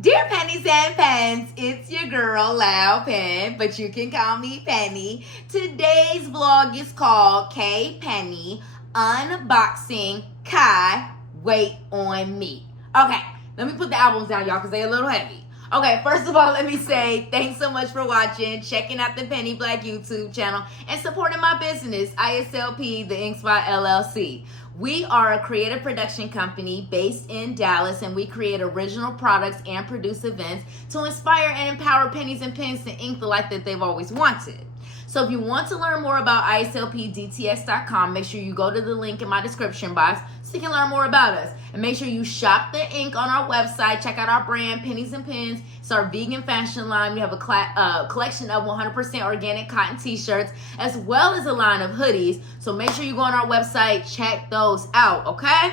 Dear Pennies and Pens, it's your girl, Loud Pen, but you can call me Penny. Today's vlog is called K Penny Unboxing Kai Wait on Me. Okay, let me put the albums down, y'all, because they're a little heavy. Okay, first of all, let me say thanks so much for watching, checking out the Penny Black YouTube channel, and supporting my business, ISLP, the Ink Spot LLC. We are a creative production company based in Dallas, and we create original products and produce events to inspire and empower pennies and pens to ink the life that they've always wanted. So if you want to learn more about ISLPDTX.com, make sure you go to the link in my description box so you can learn more about us. And make sure you shop the ink on our website. Check out our brand, Pennies and Pens. It's our vegan fashion line. We have a collection of 100% organic cotton t-shirts, as well as a line of hoodies. So make sure you go on our website, check those out, okay?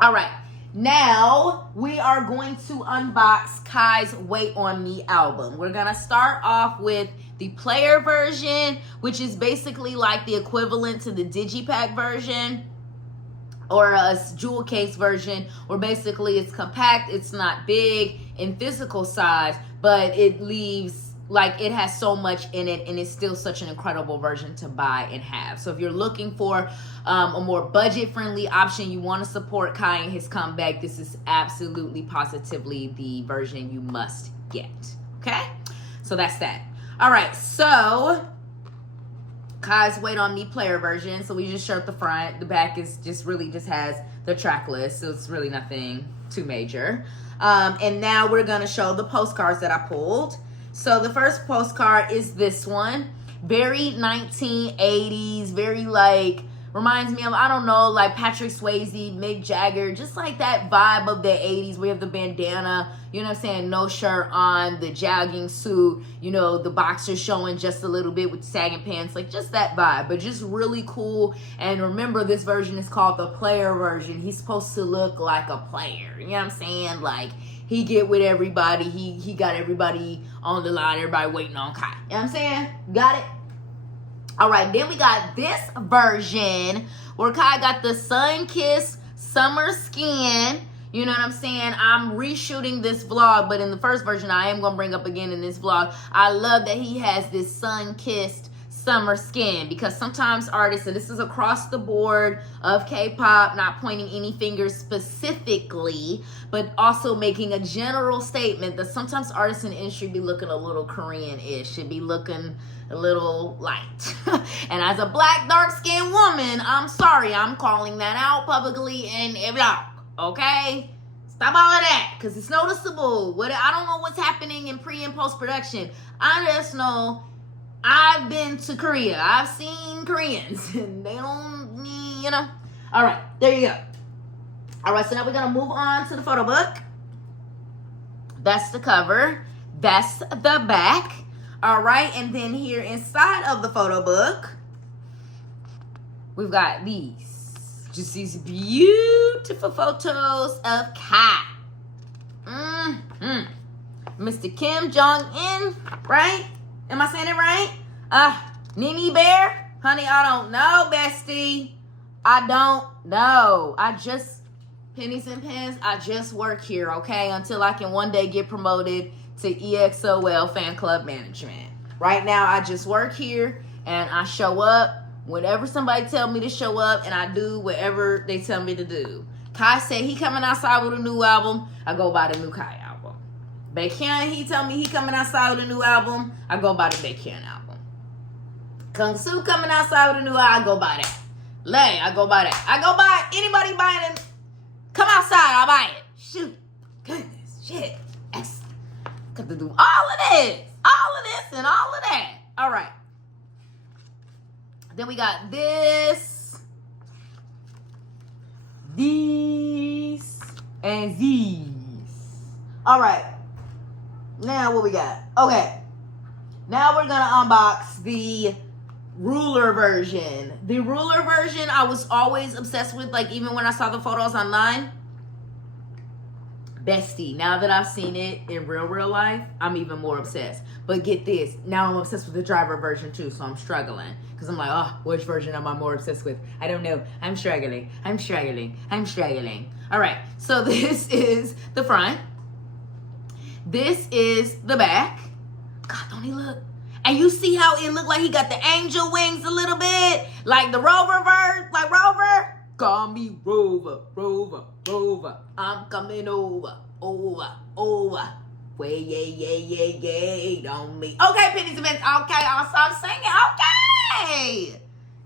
All right. Now, we are going to unbox Kai's Wait On Me album. We're going to start off with the player version, which is basically like the equivalent to the digipack version or a jewel case version, where basically it's compact, it's not big in physical size, but it leaves, like, it has so much in it, and it's still such an incredible version to buy and have. So if you're looking for a more budget-friendly option, you want to support Kai and his comeback, this is absolutely positively the version you must get, okay? So that's that. All right, so Kai's Wait On Me player version. So we just showed the front. The back is just has the track list, so it's really nothing too major. And now we're gonna show the postcards that I pulled. So the first postcard is this one. Very 1980s, very like, reminds me of, I don't know, like Patrick Swayze, Mick Jagger, just like that vibe of the 80s. We have the bandana, you know what I'm saying, no shirt on, the jogging suit, you know, the boxers showing just a little bit with sagging pants, like just that vibe, but just really cool. And remember, this version is called the player version. He's supposed to look like a player, you know what I'm saying? Like, he get with everybody, he got everybody on the line, everybody waiting on Kai. You know what I'm saying? Got it? All right, then we got this version where Kai got the sun-kissed summer skin. You know what I'm saying? I'm reshooting this vlog, but in the first version, I am going to bring up again in this vlog. I love that he has this sun-kissed summer skin, because sometimes artists, and this is across the board of K-pop, not pointing any fingers specifically, but also making a general statement that sometimes artists in the industry be looking a little Korean-ish, should be looking a little light. And as a black, dark-skinned woman, I'm sorry, I'm calling that out publicly in a vlog, okay? Stop all of that, because it's noticeable. I don't know what's happening in pre- and post-production. I just know I've been to Korea. I've seen Koreans, and they don't need, you know. All right, there you go. All right, so now we're going to move on to the photo book. That's the cover. That's the back. All right, and then here inside of the photo book, we've got just these beautiful photos of Kai. Mr. Kim Jong-un, right? Am I saying it right? Nene Bear? Honey, I don't know, bestie. I don't know. Pennies and Pens, I just work here, okay? Until I can one day get promoted to EXOL fan club management. Right now, I just work here, and I show up whenever somebody tell me to show up, and I do whatever they tell me to do. Kai said he coming outside with a new album. I go buy the new Kai album. Baekhyun, he tell me he coming outside with a new album. I go buy the Baekhyun album. Kung Su coming outside with a new album. I go buy that. Lay, I go buy that. I go buy anybody buying it. Come outside, I'll buy it. Shoot. Goodness, shit. Excellent. Got to do all of this, and all of that. All right. Then we got this, these, and these. All right. Now what we got? Okay. Now we're going to unbox the ruler version. The ruler version I was always obsessed with, like even when I saw the photos online. Bestie, now that I've seen it in real life, I'm even more obsessed. But get this, now I'm obsessed with the driver version too, so I'm struggling. Because I'm like, oh, which version am I more obsessed with? I don't know. I'm struggling. All right, so this is the front. This is the back. God, don't he look? And you see how it looked like he got the angel wings a little bit? Like the Rover verse, like Rover. Call me Rover, Rover, Rover. I'm coming over, over, over. Way, yay on me. Okay, Pennies and Pennies. Okay, I'll stop singing. Okay.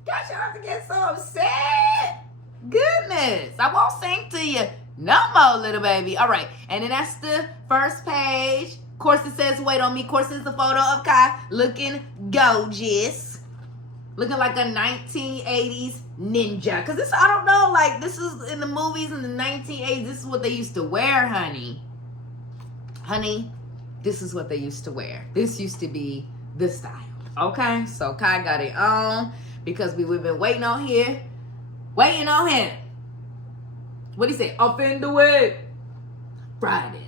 Gosh, y'all have to get so upset. Goodness. I won't sing to you no more, little baby. All right. And then that's the first page. Of course, it says wait on me. Of course, it's the photo of Kai looking gorgeous. Looking like a 1980s ninja. Because this, I don't know, like this is in the movies in the 1980s. This is what they used to wear, honey. Honey, this is what they used to wear. This used to be the style. Okay? So Kai got it on because we've been waiting on here. Waiting on him. What'd he say? Up in the way. Friday.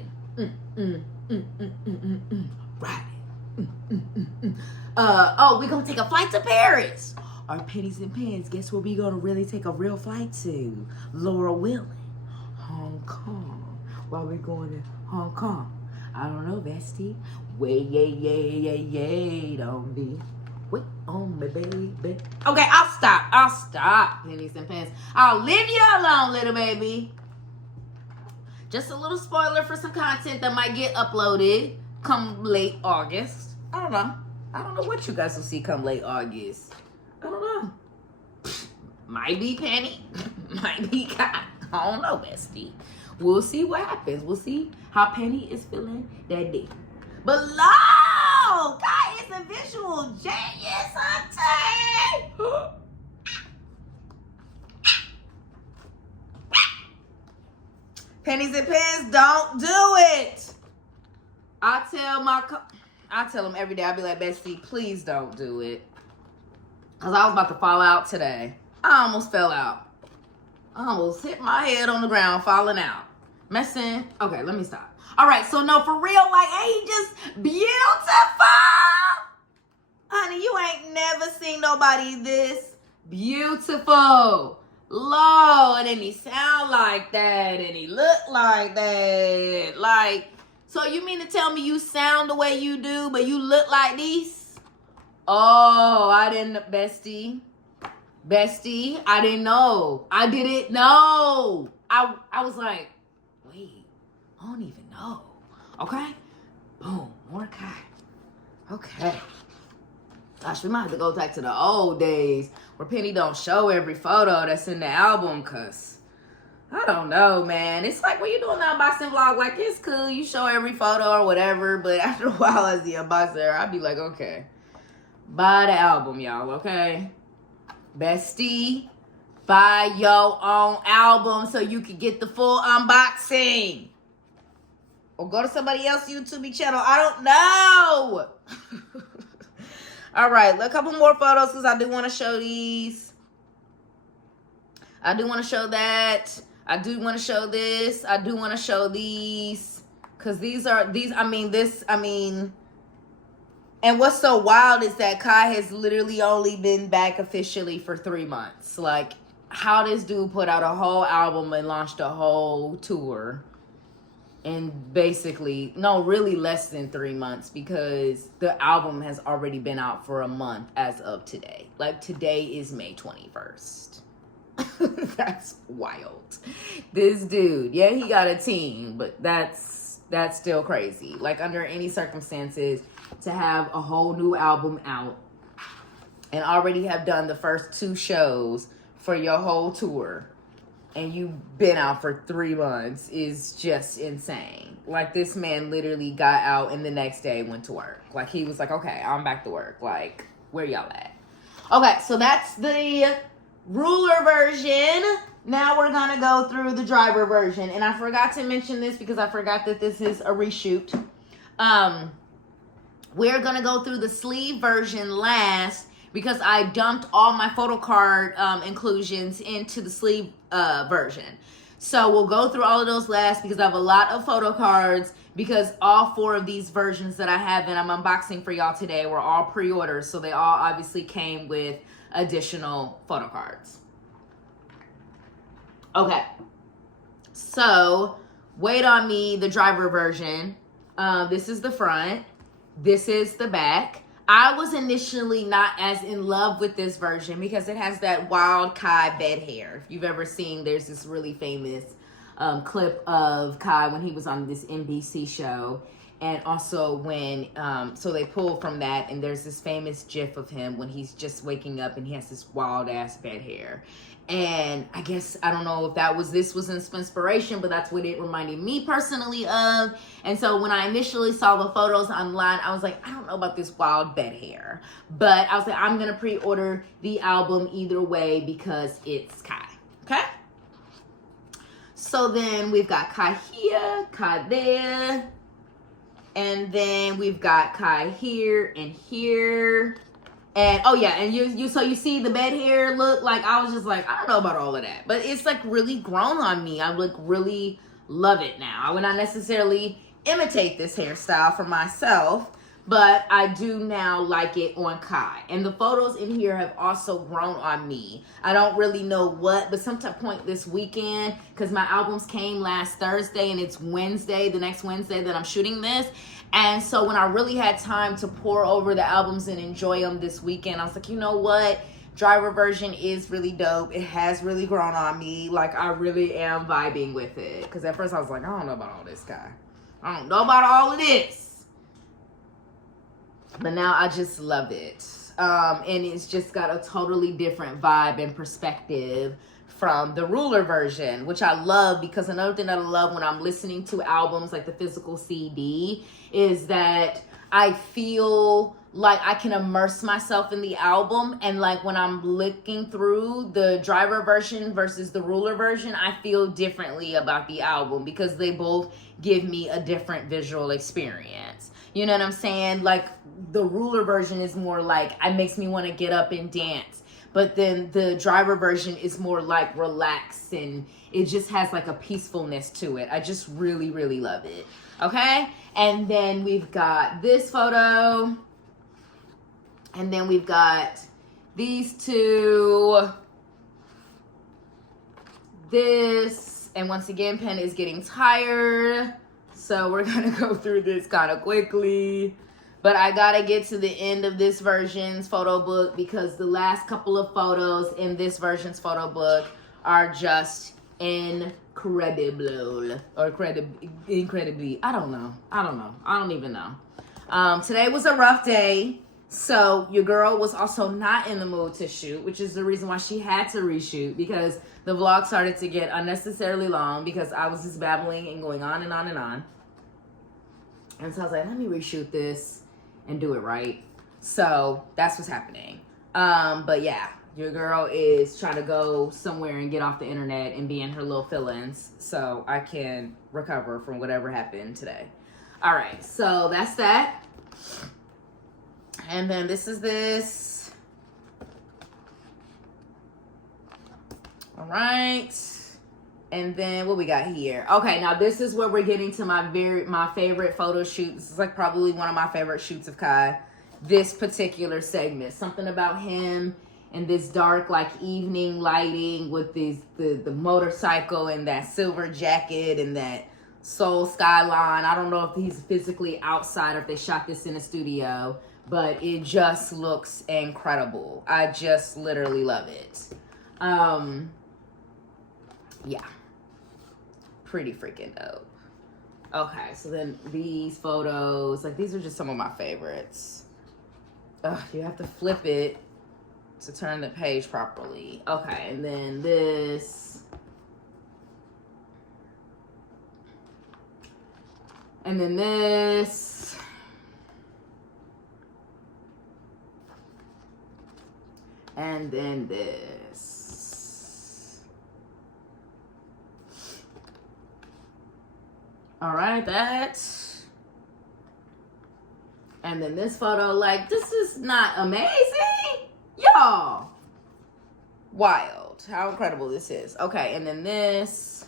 Friday. Oh, we're gonna take a flight to Paris. Our Pennies and Pens, guess where we gonna really take a real flight to? Laura Willing, Hong Kong. Why we going to Hong Kong? I don't know, bestie. Wait, yay, don't be. Wait on me, baby. Okay, I'll stop, Pennies and Pens. I'll leave you alone, little baby. Just a little spoiler for some content that might get uploaded come late August. I don't know what you guys will see come late August. I don't know. Might be Penny. Might be Kai. I don't know, bestie. We'll see what happens. We'll see how Penny is feeling that day. Below! Kai is a visual genius, auntie! Pennies and Pens, don't do it. I tell them every day. I'll be like, bestie, please don't do it. Because I was about to fall out today. I almost fell out. I almost hit my head on the ground, falling out. Messing. Okay, let me stop. All right, so no, for real, like, ain't he just beautiful? Honey, you ain't never seen nobody this beautiful. Lord, and he sound like that, and he look like that. Like, so you mean to tell me you sound the way you do, but you look like this? Oh, I didn't, bestie, I didn't know. I didn't know. I was like, wait, I don't even know. Okay, boom, more Kai. Okay. Gosh, we might have to go back to the old days where Penny don't show every photo that's in the album, cause I don't know, man. It's like when you do an unboxing vlog, like it's cool, you show every photo or whatever, but after a while as the unboxer, I'd be like, okay, buy the album, y'all, okay? Bestie, buy your own album so you can get the full unboxing. Or go to somebody else's YouTube channel. I don't know. All right, a couple more photos because I do want to show these. I do want to show that. I do want to show this. I do want to show these. Because and what's so wild is that Kai has literally only been back officially for 3 months. Like, how this dude put out a whole album and launched a whole tour in basically, no, really less than 3 months, because the album has already been out for a month as of today. Like, today is May 21st. That's wild. This dude, yeah, he got a team, but that's still crazy. Like, under any circumstances, to have a whole new album out and already have done the first 2 shows for your whole tour, and you've been out for 3 months, is just insane. Like, this man literally got out and the next day went to work. Like, he was like, okay, I'm back to work. Like, where y'all at? Okay, so that's the ruler version. Now we're gonna go through the driver version. And I forgot to mention this because I forgot that this is a reshoot. We're gonna go through the sleeve version last because I dumped all my photo card inclusions into the sleeve version. So we'll go through all of those last because I have a lot of photo cards, because all 4 of these versions that I have and I'm unboxing for y'all today were all pre-orders. So they all obviously came with additional photo cards. Okay. So, Wait on Me, the driver version. This is the front. This is the back. I was initially not as in love with this version because it has that wild Kai bed hair. If you've ever seen, there's this really famous clip of Kai when he was on this NBC show. And also when, so they pull from that, and there's this famous gif of him when he's just waking up and he has this wild ass bed hair. And I guess, I don't know if this was inspiration, but that's what it reminded me personally of. And so when I initially saw the photos online, I was like, I don't know about this wild bed hair. But I was like, I'm going to pre-order the album either way because it's Kai. Okay? So then we've got Kai here, Kai there. And then we've got Kai here and here. And oh yeah, and you so you see the bed hair look, like I was just like, I don't know about all of that. But it's like really grown on me. I like really love it now. I would not necessarily imitate this hairstyle for myself, but I do now like it on Kai. And the photos in here have also grown on me. I don't really know what, but some point this weekend, because my albums came last Thursday and it's Wednesday, the next Wednesday that I'm shooting this. And so when I really had time to pour over the albums and enjoy them this weekend, I was like, you know what? Driver version is really dope. It has really grown on me. Like, I really am vibing with it. Because at first I was like, I don't know about all this, Kai. I don't know about all of this. But now I just love it. And it's just got a totally different vibe and perspective from the ruler version, which I love, because another thing that I love when I'm listening to albums like the physical CD is that I feel like I can immerse myself in the album. And like when I'm looking through the driver version versus the ruler version, I feel differently about the album because they both give me a different visual experience. You know what I'm saying? Like the ruler version is more like, it makes me want to get up and dance. But then the driver version is more like relaxed, and it just has like a peacefulness to it. I just really, really love it. Okay? And then we've got this photo. And then we've got these two. This. And once again, pen is getting tired. So we're going to go through this kind of quickly. But I gotta get to the end of this version's photo book because the last couple of photos in this version's photo book are just incredible. Or incredibly. I don't know. I don't even know. Today was a rough day. So your girl was also not in the mood to shoot, which is the reason why she had to reshoot, because the vlog started to get unnecessarily long because I was just babbling and going on and on and on. And so I was like, let me reshoot this and do it right. So that's what's happening. But yeah, your girl is trying to go somewhere and get off the internet and be in her little feelings so I can recover from whatever happened today. All right, so that's that. And then this is this. All right. And then what we got here? Okay, now this is where we're getting to my favorite photo shoot. This is like probably one of my favorite shoots of Kai. This particular segment. Something about him and this dark like evening lighting with these the motorcycle and that silver jacket and that soul skyline. I don't know if he's physically outside or if they shot this in a studio, but it just looks incredible. I just literally love it. Yeah. Pretty freaking dope. Okay, so then these photos, like these are just some of my favorites. Ugh, you have to flip it to turn the page properly. Okay, and then this. And then this. And then this. All right, that. And then this photo, like, this is not amazing. Y'all. Wild. How incredible this is. Okay, and then this.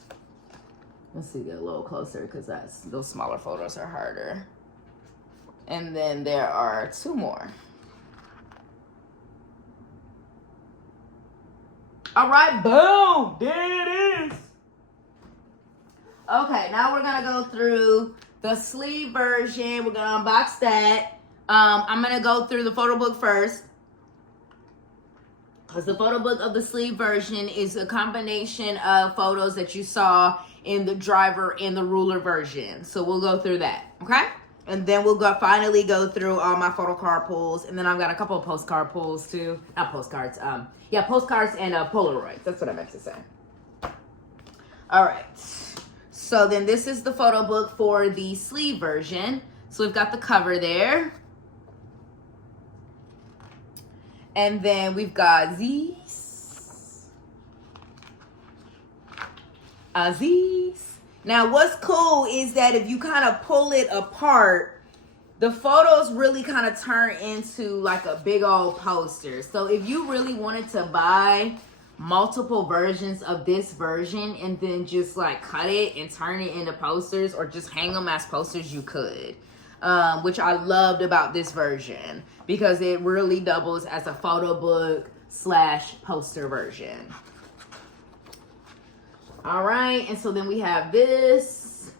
Let's see, get a little closer because those smaller photos are harder. And then there are two more. All right, boom. There it is. Okay, now we're going to go through the sleeve version, we're gonna unbox that. I'm gonna go through the photo book first, because the photo book of the sleeve version is a combination of photos that you saw in the driver and the ruler version. So we'll go through that, okay? And then we'll finally go through all my photo card pulls. And then I've got a couple of postcard pulls too. Not postcards, postcards and Polaroids. That's what I meant to say. All right. So then this is the photo book for the sleeve version. So we've got the cover there. And then we've got these. These. Now, what's cool is that if you kind of pull it apart, the photos really kind of turn into like a big old poster. So if you really wanted to buy multiple versions of this version and then just like cut it and turn it into posters or just hang them as posters, you could. Which I loved about this version because it really doubles as a photo book / poster version. All right, and so then we have this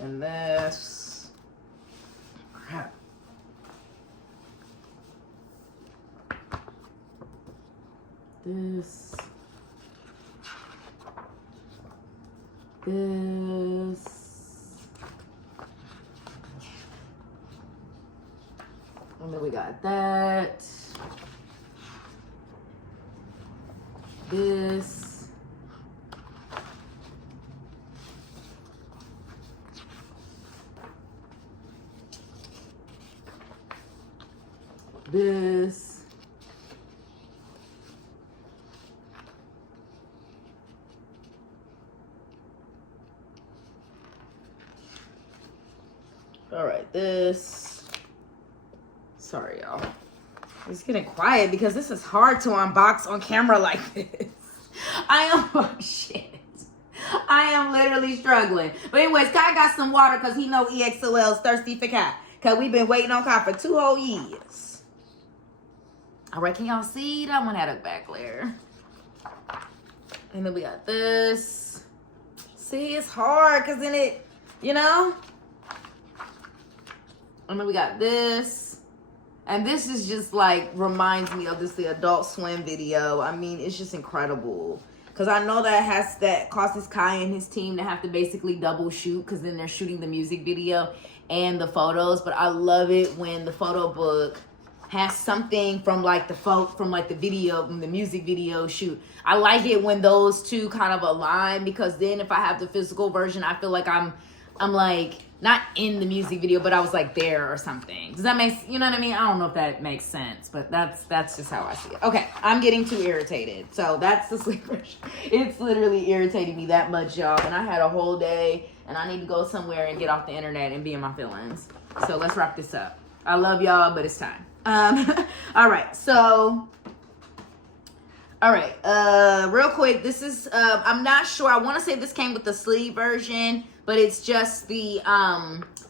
and this. Crap. This. And then we got that. This. This. All right, this. Sorry, y'all. It's getting quiet because this is hard to unbox on camera like this. Oh shit. I am literally struggling. But anyways, Kai got some water because he know EXOL's thirsty for Kai. Because we've been waiting on Kai for 2 whole years. All right, can y'all see? That one had a back layer. And then we got this. See, it's hard because then it, And then we got this. And this is just like, reminds me of the Adult Swim video. I mean, it's just incredible. Because I know that causes Kai and his team to have to basically double shoot. Because then they're shooting the music video and the photos. But I love it when the photo book has something from like the music video shoot. I like it when those two kind of align. Because then if I have the physical version, I feel like I'm like, not in the music video, but I was like there or something. Does that make, you know what I mean? I don't know if that makes sense, but that's just how I see it. Okay, I'm getting too irritated. So that's the sleep version. It's literally irritating me that much, y'all. And I had a whole day and I need to go somewhere and get off the internet and be in my feelings. So let's wrap this up. I love y'all, but it's time. All right, so... All right, real quick, this is, I'm not sure. I want to say this came with the sleeve version, but it's just the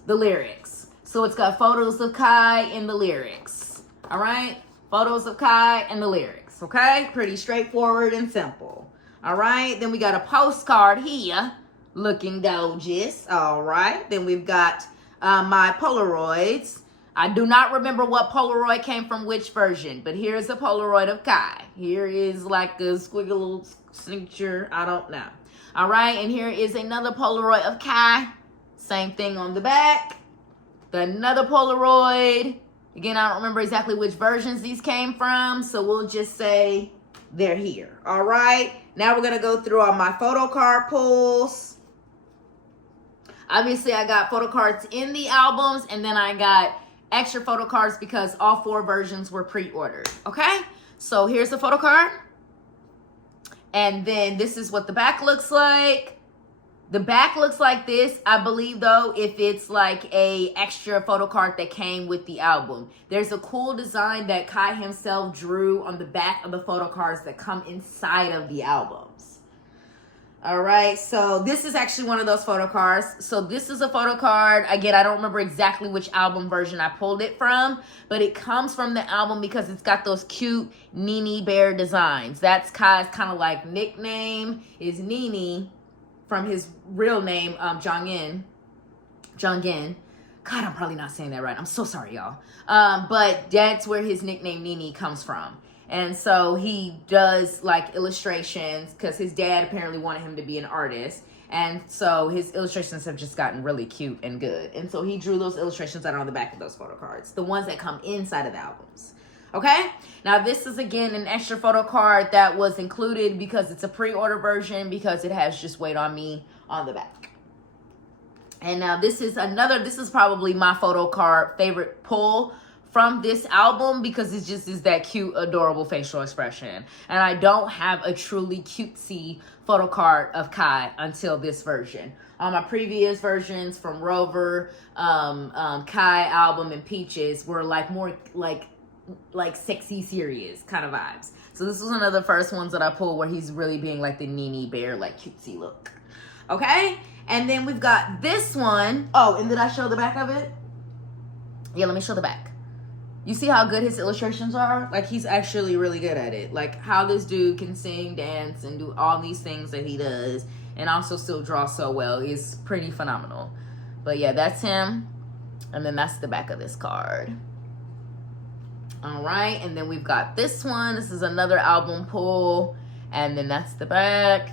lyrics. So it's got photos of Kai and the lyrics. All right, photos of Kai and the lyrics. Okay, pretty straightforward and simple. All right, then we got a postcard here, looking gorgeous. All right, then we've got my Polaroids. I do not remember what Polaroid came from which version, but here's a Polaroid of Kai. Here is like a squiggle signature. I don't know. All right, and here is another Polaroid of Kai. Same thing on the back. Another Polaroid. Again, I don't remember exactly which versions these came from, so we'll just say they're here. All right, now we're going to go through all my photo card pulls. Obviously, I got photo cards in the albums, and then I got extra photo cards because all 4 versions were pre-ordered. Okay, so here's the photo card, and then this is what the back looks like. The back looks like this, I believe, though, if it's like a extra photo card that came with the album. There's a cool design that Kai himself drew on the back of the photo cards that come inside of the albums. All right, so this is actually one of those photo cards. So this is a photo card. Again, I don't remember exactly which album version I pulled it from, but it comes from the album because it's got those cute Nene bear designs. That's Kai's kind of like nickname is Nene from his real name, Jongin. God, I'm probably not saying that right. I'm so sorry, y'all. But that's where his nickname Nini comes from. And so he does like illustrations because his dad apparently wanted him to be an artist. And so his illustrations have just gotten really cute and good. And so he drew those illustrations that are on the back of those photo cards, the ones that come inside of the albums. Okay, now this is again an extra photo card that was included because it's a pre-order version, because it has Just Wait on Me on the back. And now this is probably my photo card favorite pull from this album, because it just is that cute, adorable facial expression. And I don't have a truly cutesy photo card of Kai until this version. On my previous versions from Rover, Kai album, and Peaches were like more like sexy, serious kind of vibes. So this was one of the first ones that I pulled where he's really being like the Nene Bear, like cutesy look. Okay, and then we've got this one. Oh, and did I show the back of it? Yeah, let me show the back. You see how good his illustrations are? Like, he's actually really good at it. Like, how this dude can sing, dance, and do all these things that he does, and also still draw so well is pretty phenomenal. But yeah, that's him. And then that's the back of this card. All right, and then we've got this one. This is another album pull. And then that's the back.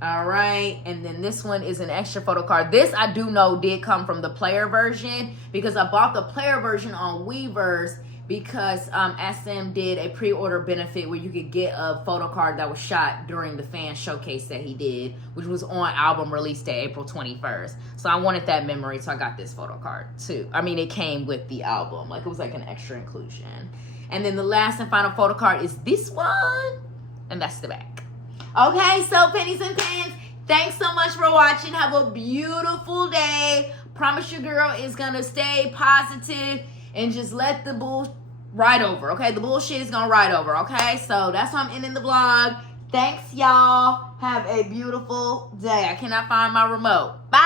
All right, and then this one is an extra photo card. This I do know did come from the player version, because I bought the player version on Weverse because SM did a pre-order benefit where you could get a photo card that was shot during the fan showcase that he did, which was on album release day, April 21st. So I wanted that memory, so I got this photo card too. I mean, it came with the album. Like, it was like an extra inclusion. And then the last and final photo card is this one, and that's the back. Okay, so Pennies and Pens, thanks so much for watching. Have a beautiful day. Promise your girl is going to stay positive and just let the bull ride over, okay? The bullshit is going to ride over, okay? So that's why I'm ending the vlog. Thanks, y'all. Have a beautiful day. I cannot find my remote. Bye.